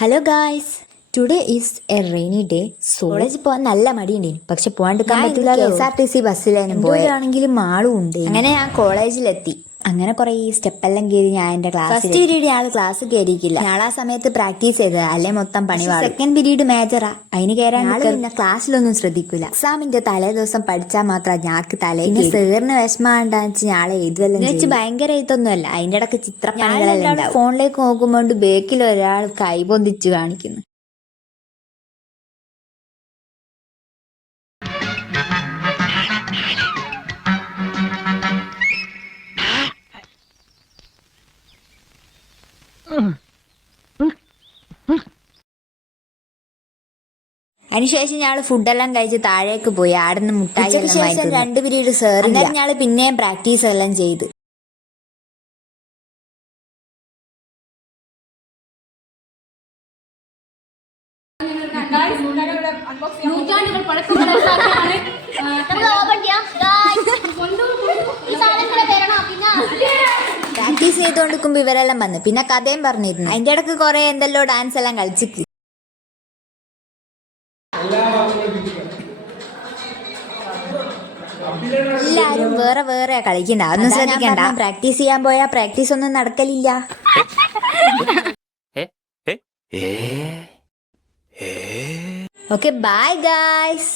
Hello guys, today is A rainy day. കോളേജിൽ പോകാൻ നല്ല മടിയുണ്ട്, പക്ഷെ പോകാണ്ടിരിക്കാൻ പറ്റില്ല. KSRTC ബസ്സിലായിരുന്നു പോയാണെങ്കിലും ആളും ഉണ്ട്. അങ്ങനെ ഞാൻ കോളേജിലെത്തി. അങ്ങനെ കുറെ ഈ സ്റ്റെപ്പെല്ലാം കയറി ഞാൻ എന്റെ ക്ലാസ് ഫസ്റ്റ് പീരീഡ് ആള് ക്ലാസ് കയറിയിട്ടില്ല. ഞാൻ ആ സമയത്ത് പ്രാക്ടീസ് ചെയ്തത്, അല്ലെ മൊത്തം പണി. സെക്കൻഡ് പീരീഡ് മേജറാ, അതിന് കയറാൻ ആള് പിന്നെ ക്ലാസ്സിലൊന്നും ശ്രദ്ധിക്കൂല. എക്സാമിന്റെ തലേ ദിവസം പഠിച്ചാൽ മാത്രം ഞാക്ക് തലേ. പിന്നെ സേറിന് വിഷമാണ്ടാന്ന് വെച്ച് ഞാളെ എഴുതുവല്ലോ വെച്ച് ഭയങ്കര എഴുത്തൊന്നുമല്ല. അതിന്റെ ഇടക്ക് ചിത്രപ്പണികളെല്ലാം ഫോണിലേക്ക് നോക്കുമ്പോൾ ബേക്കിൽ ഒരാൾ കൈപൊന്തിച്ച് കാണിക്കുന്നു. അതിനുശേഷം ഞങ്ങള് ഫുഡെല്ലാം കഴിച്ച് താഴേക്ക് പോയി. ആടുന്ന് മുട്ടായി ശേഷം 2 പീരീഡ് സേറി. ഞങ്ങള് പിന്നെയും പ്രാക്ടീസ് എല്ലാം ചെയ്ത്. പ്രാക്ടീസ് ചെയ്തോണ്ടിരിക്കുമ്പോ ഇവരെല്ലാം വന്ന് പിന്നെ കഥയും പറഞ്ഞിരുന്നു. അതിന്റെ ഇടക്ക് കുറെ എന്തെല്ലോ ഡാൻസ് എല്ലാം കളിച്ചിട്ട് എല്ലാരും വേറെ വേറെ കളിക്കണ്ട. അതൊന്നും ശ്രദ്ധിക്കണ്ട. പ്രാക്ടീസ് ചെയ്യാൻ പോയാ പ്രാക്ടീസ് ഒന്നും നടക്കലില്ല. Okay, bye guys.